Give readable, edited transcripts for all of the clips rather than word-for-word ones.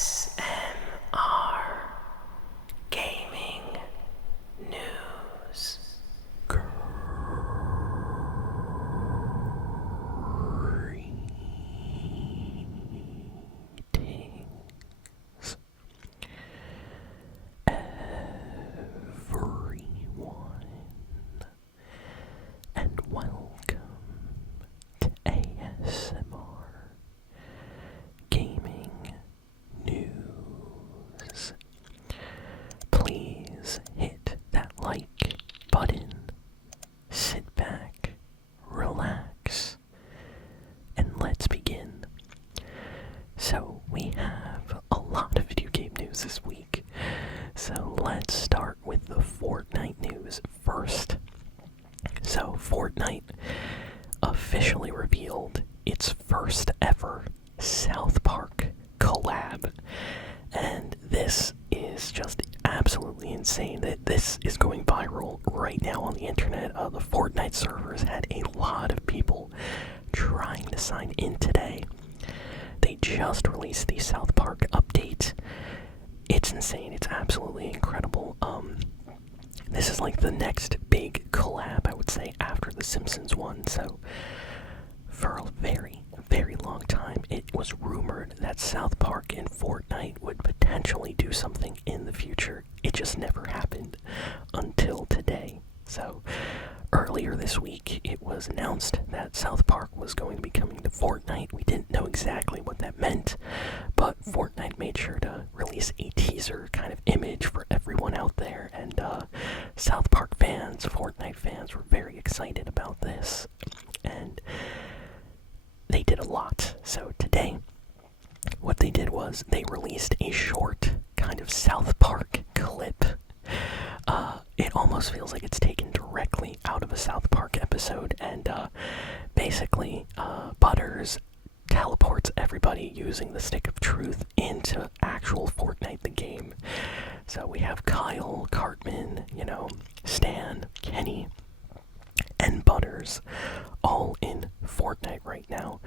ASMR Gaming News. Greetings, everyone, and welcome to ASMR Gaming News. Please hit that like button, sit back, relax, and let's begin. So we have a lot of video game news this week. So let's start with the Fortnite news first. So Fortnite officially revealed its first ever South Park collab. And this is just absolutely insane that this is going viral right now on the internet. The Fortnite servers had a lot of people trying to sign in today. They just released the South Park update. It's insane. It's absolutely incredible. This is like the next big collab, I would say, after the Simpsons one. So for a very, very long time, it was rumored that South Park and Fortnite would potentially do something in the future. It just never happened until today. So earlier this week, it was announced that South Park was going to be coming to Fortnite. We didn't know exactly what that meant, but Fortnite made sure to release a teaser kind of image for everyone out there, and South Park fans, Fortnite fans were very excited about this, and they did a lot. So today, what they did was they released a short kind of South Park clip. It almost feels like it's taken directly out of a South Park episode, and basically Butters teleports everybody using the Stick of Truth into actual Fortnite the game. So we have Kyle, Cartman, Stan, Kenny, and Butters all in Fortnite right now.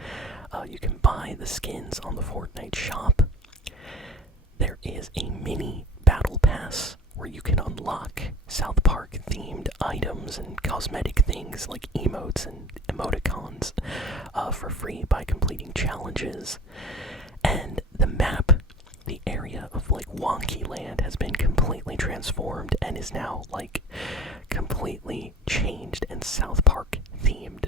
You can buy the skins on the Fortnite shop. There is a mini battle pass where you can unlock South Park themed items and cosmetic things like emotes and emoticons for free by completing challenges. And the map, the area of like Wonky Land, has been completely transformed and is now like completely changed and South Park themed.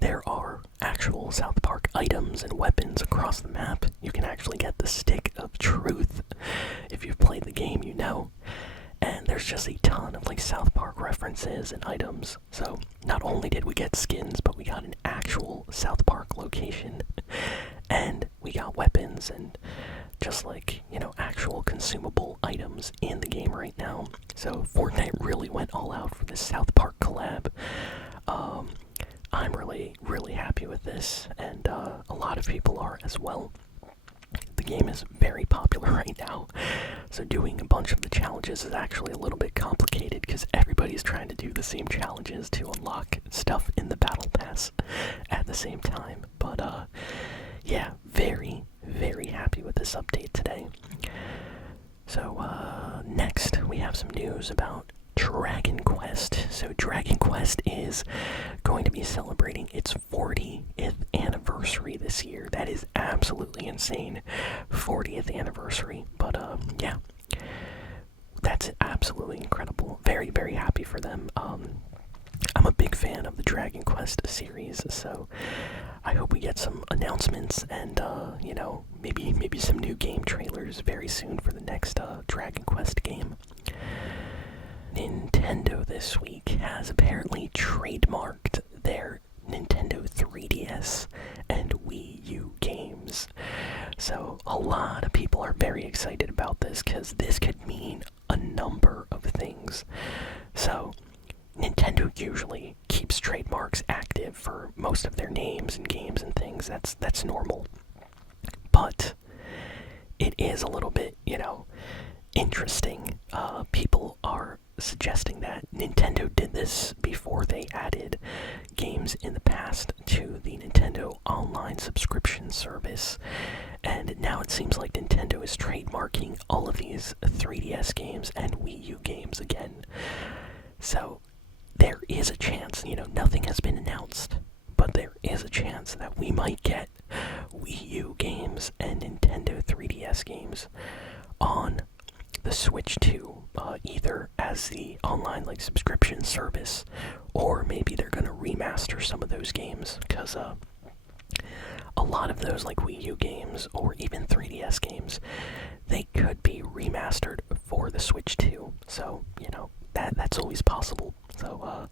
There are actual South Park items and weapons across the map. You can actually get the Stick of Truth. If you've played the game, you know. And there's just a ton of like South Park references and items. So not only did we get skins, but we got an actual South Park location. And we got weapons and just like, actual consumable items in the game right now. So Fortnite really went all out for this South Park collab. I'm really, really happy with this, and a lot of people are as well. The game is very popular right now, so doing a bunch of the challenges is actually a little bit complicated because everybody's trying to do the same challenges to unlock stuff in the battle pass at the same time. But yeah, very, very happy with this update today. So next we have some news about Dragon Quest. So Dragon Quest is going to be celebrating its 40th anniversary this year. That is absolutely insane. 40th anniversary. But yeah, that's absolutely incredible. Very, very happy for them. I'm a big fan of the Dragon Quest series, so I hope we get some announcements and maybe some new game trailers very soon for the next Dragon Quest game. Nintendo this week has apparently trademarked their Nintendo 3DS and Wii U games. So a lot of people are very excited about this because this could mean a number of things. So Nintendo usually keeps trademarks active for most of their names and games and things. That's normal. But it is a little bit, interesting. People are suggesting that Nintendo did this before they added games in the past to the Nintendo Online subscription service, And now it seems like Nintendo is trademarking all of these 3DS games and Wii U games again. So there is a chance, nothing has been announced, but there is a chance that we might get Wii U games and Nintendo 3DS games on the Switch 2, either as the online subscription service, or maybe they're gonna remaster some of those games, because a lot of those Wii U games or even 3DS games, they could be remastered for the Switch 2. So, that's always possible. So,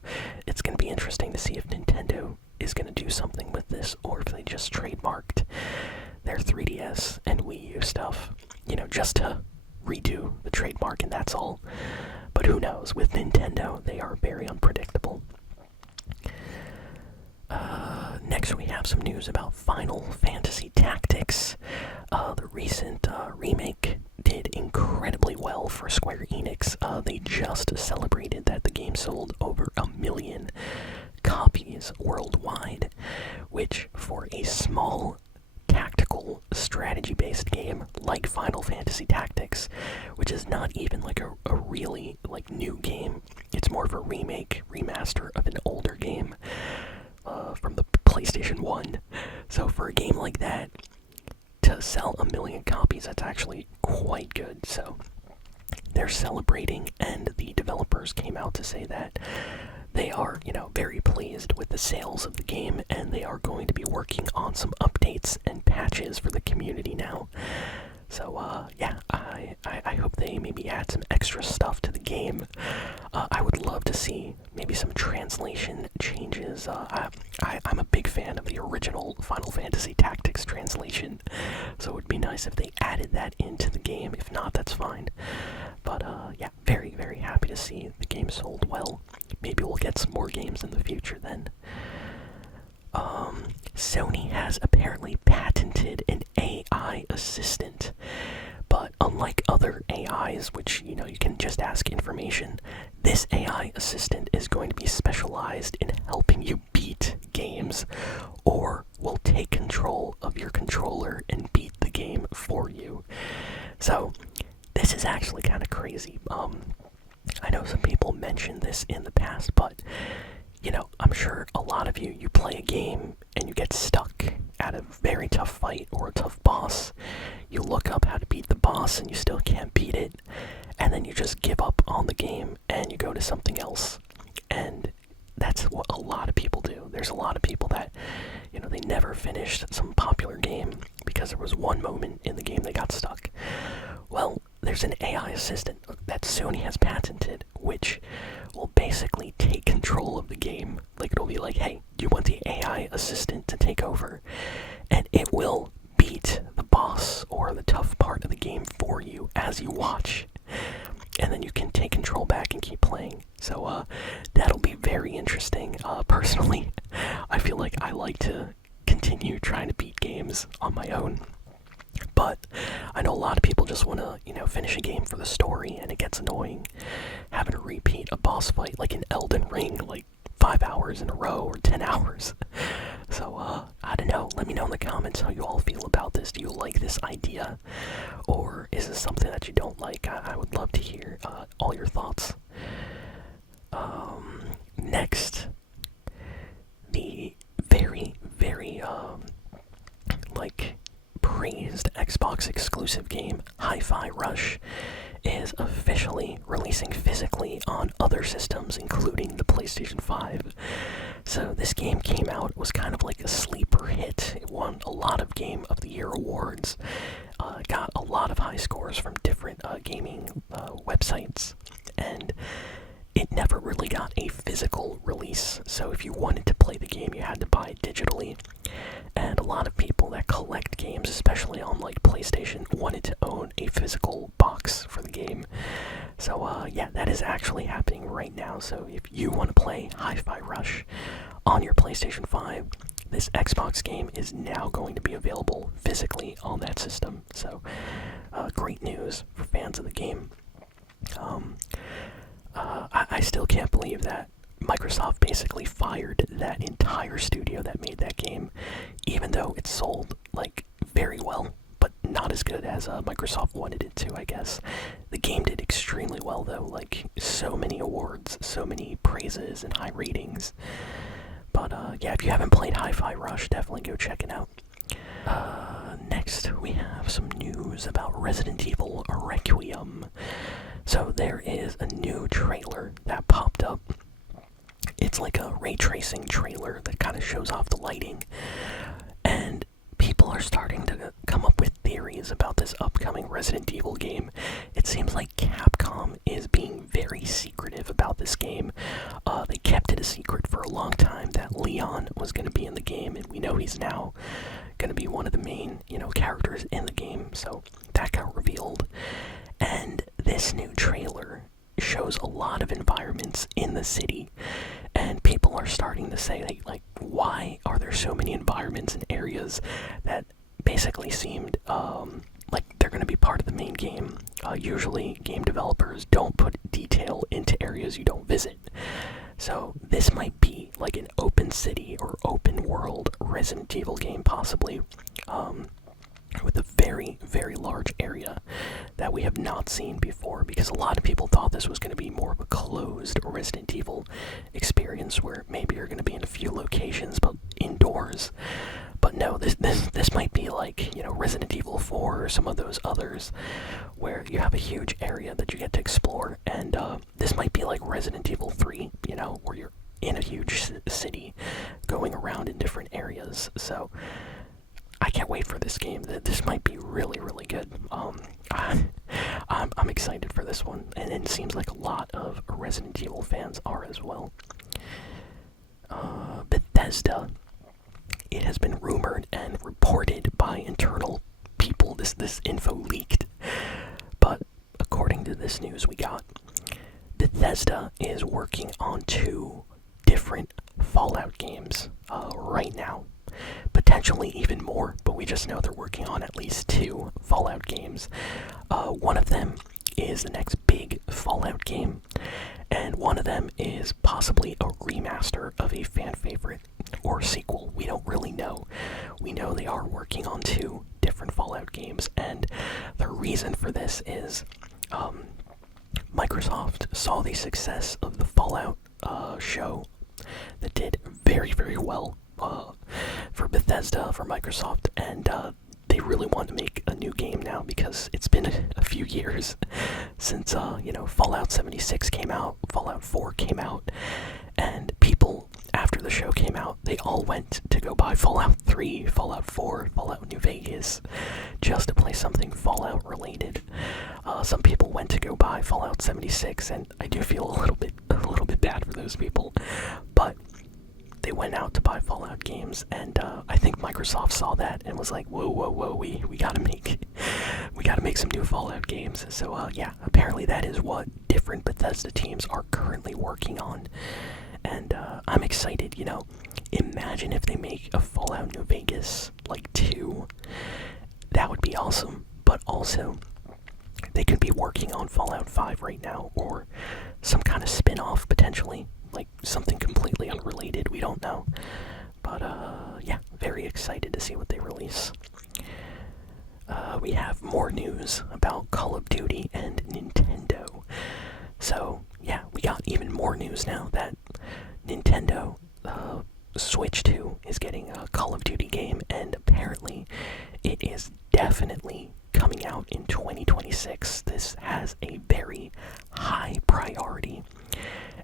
it's going to be interesting to see if Nintendo is going to do something with this, or if they just trademarked their 3DS and Wii U stuff, just to redo the trademark and that's all. But who knows? With Nintendo, they are very unpredictable. Next we have some news about Final Fantasy Tactics. The recent remake did incredibly well for Square Enix. They just celebrated that the game sold over 1 million copies worldwide, which for a small tactical strategy-based game like Final Fantasy Tactics, which is not even a really new game, it's more of a remaster of an older game from the PlayStation 1. So for a game like that, to sell 1 million copies, that's actually quite good. So they're celebrating, and the developers came out to say that they are, very pleased with the sales of the game, and they are going to be working on some updates and patches for the community now. So, yeah, I hope they maybe add some extra stuff to the game. I would love to see maybe some translation changes. I'm a big fan of the original Final Fantasy Tactics translation, so it would be nice if they added that into the game. If not, that's fine. But, yeah, very, very happy to see the game sold well. Maybe we'll get some more games in the future then. Sony has apparently patented an AI assistant, but unlike other AIs, which, you can just ask information, this AI assistant is going to be specialized in helping you beat games, or will take control of your controller and beat the game for you. So, this is actually kind of crazy. I know some people mentioned this in the past, but I'm sure a lot of you play a game and you get stuck at a very tough fight or a tough boss. You look up how to beat the boss and you still can't beat it, and then you just give up on the game and you go to something else. And that's what a lot of people do. There's a lot of people that, they never finished some popular game because there was one moment in the game they got stuck. Well, there's an AI assistant that Sony has patented, which will basically take control of the game. It'll be like, hey, do you want the AI assistant to take over? And it will beat the boss or the tough part of the game for you as you watch. And then you can take control back and keep playing. So, that'll be very interesting. Personally, I feel like I like to continue trying to beat games on my own. But I know a lot of people just want to, finish a game for the story, and it gets annoying having to repeat a boss fight like in Elden Ring, 5 hours in a row or 10 hours. So, I don't know. Let me know in the comments how you all feel about this. Do you like this idea? Or is this something that you don't like? I would love to hear all your thoughts. Next, the very, very, praised Xbox exclusive game Hi-Fi Rush is officially releasing physically on other systems, including the PlayStation 5. So this game came out, it was kind of like a sleeper hit. It won a lot of Game of the Year awards, got a lot of high scores from different gaming websites, and it never really got a physical release. So if you wanted to play the game, you had to buy it digitally. And a lot of people that collect games, especially on PlayStation, wanted to own a physical box for the game. So yeah, that is actually happening right now. So if you want to play Hi-Fi Rush on your PlayStation 5, this Xbox game is now going to be available physically on that system. So great news for fans of the game. I still can't believe that Microsoft basically fired that entire studio that made that game, even though it sold very well. as good as Microsoft wanted it to, I guess. The game did extremely well, though. Like, so many awards, so many praises and high ratings. But yeah, if you haven't played Hi-Fi Rush, definitely go check it out. Next, we have some news about Resident Evil Requiem. So there is a new trailer that popped up. It's like a ray tracing trailer that kind of shows off the lighting. And people are starting to come up with theories about this upcoming Resident Evil game. It seems like Capcom is being very secretive about this game. They kept it a secret for a long time that Leon was going to be in the game, and we know he's now going to be one of the main, characters in the game. So that got revealed. And this new trailer shows a lot of environments in the city, and people are starting to say, like, why are there so many environments and areas that basically seemed like they're going to be part of the main game. Usually game developers don't put detail into areas you don't visit. So this might be like an open city or open world Resident Evil game, possibly, with a very, very large area that we have not seen before, because a lot of people thought this was going to be more of a closed Resident Evil experience where maybe you're going to be in a few locations but indoors. But no, this might be like, Resident Evil 4 or some of those others where you have a huge area that you get to explore, and this might be like Resident Evil 3, where you're in a huge city going around in different areas. So I can't wait for this game. This might be really, really good. I'm excited for this one, and it seems like a lot of Resident Evil fans are as well. Bethesda. It has been rumored and reported by internal people. This info leaked, but according to this news we got, Bethesda is working on 2 different Fallout games right now. Potentially even more, but we just know they're working on at least 2 Fallout games. One of them is the next big Fallout game, and one of them is possibly a remaster of a fan favorite or sequel. We don't really know. We know they are working on 2 different Fallout games, and the reason for this is Microsoft saw the success of the Fallout show that did very, very well for Bethesda, for Microsoft, and they really want to make a new game now because it's been a few years since Fallout 76 came out, Fallout 4 came out, and people after the show came out, they all went to go buy Fallout 3, Fallout 4, Fallout New Vegas, just to play something Fallout related. Some people went to go buy Fallout 76, and I do feel a little bit bad for those people, but they went out to buy Fallout games, and I think Microsoft saw that and was like, whoa, we gotta make some new Fallout games. So yeah, apparently that is what different Bethesda teams are currently working on, and I'm excited. Imagine if they make a Fallout New Vegas like 2. That would be awesome. But also, they could be working on Fallout 5 right now, or some kind of spin-off potentially, like something completely unrelated. We don't know. But yeah, very excited to see what they release. We have more news about Call of Duty and Nintendo. So yeah, we got even more news now that Nintendo Switch 2 is getting a Call of Duty game, and apparently it is definitely coming out in 2026. This has a very high priority,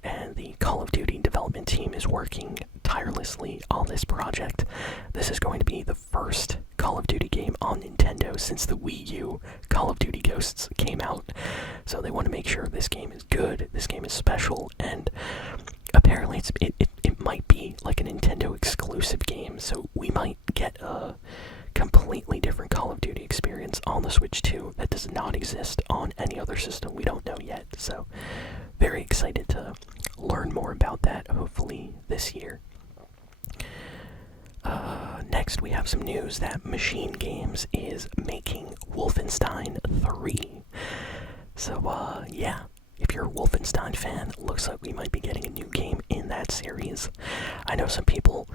and the Call of Duty development team is working tirelessly on this project. This is going to be the first Call of Duty game on Nintendo since the Wii U Call of Duty Ghosts came out. So they want to make sure this game is good, this game is special, and apparently it might be like a Nintendo exclusive game, so we might get a completely different Call of Duty experience on the Switch 2 that does not exist on any other system. We don't know yet, so very excited to learn more about that, hopefully this year. Next, we have some news that Machine Games is making Wolfenstein 3. So, yeah, if you're a Wolfenstein fan, looks like we might be getting a new game in that series. I know some people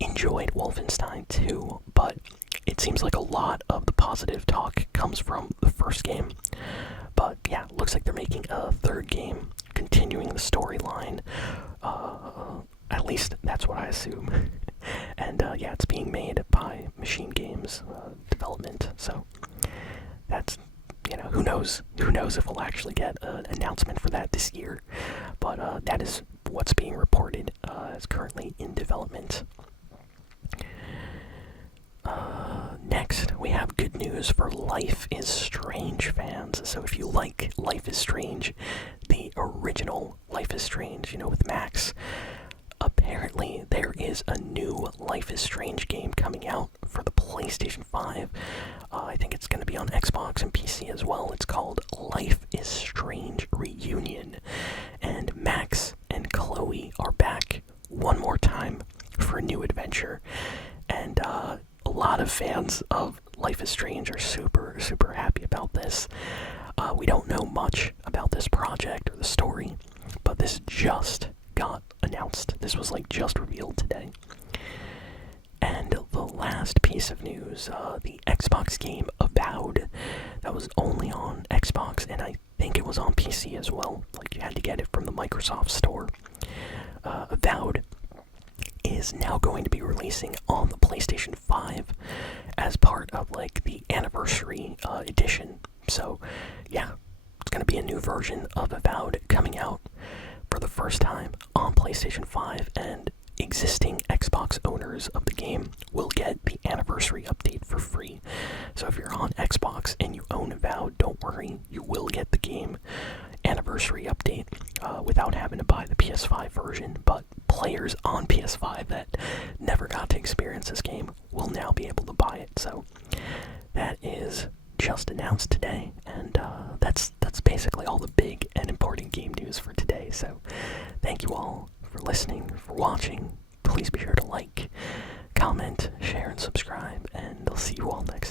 enjoyed Wolfenstein 2, but it seems like a lot of the positive talk comes from the first game. But yeah, looks like they're making a third game, continuing the storyline. At least that's what I assume. And yeah, it's being made by Machine Games Development. So that's, who knows? Who knows if we'll actually get an announcement for that this year? But that is what's being reported as currently in development. Next, we have good news for Life is Strange fans. So if you like Life is Strange, the original Life is Strange, with Max, apparently there is a new Life is Strange game coming out for the PlayStation 5. I think it's going to be on Xbox and PC as well. It's called Life is Strange Reunion. And Max and Chloe are back one more time for a new adventure. And a lot of fans of Life is Strange are super, super happy about this. We don't know much about this project or the story, but this just got announced. This was just revealed today. And the last piece of news, the Xbox game Avowed, that was only on Xbox, and I think it was on PC as well. You had to get it from the Microsoft Store. Avowed is now going to be releasing on the PlayStation 5 as part of the anniversary edition. So yeah, it's going to be a new version of Avowed coming out for the first time on PlayStation 5, and existing Xbox owners of the game will get the anniversary update for free. So if you're on Xbox and you own Avowed, don't worry, you will get the game anniversary update without having to buy the PS5 version. But players on PS5 that never got to experience this game will now be able to buy it. So that is just announced today, and that's basically all the big and important game news for today. So thank you all for listening, for watching. Please be sure to like, comment, share, and subscribe, and I'll see you all next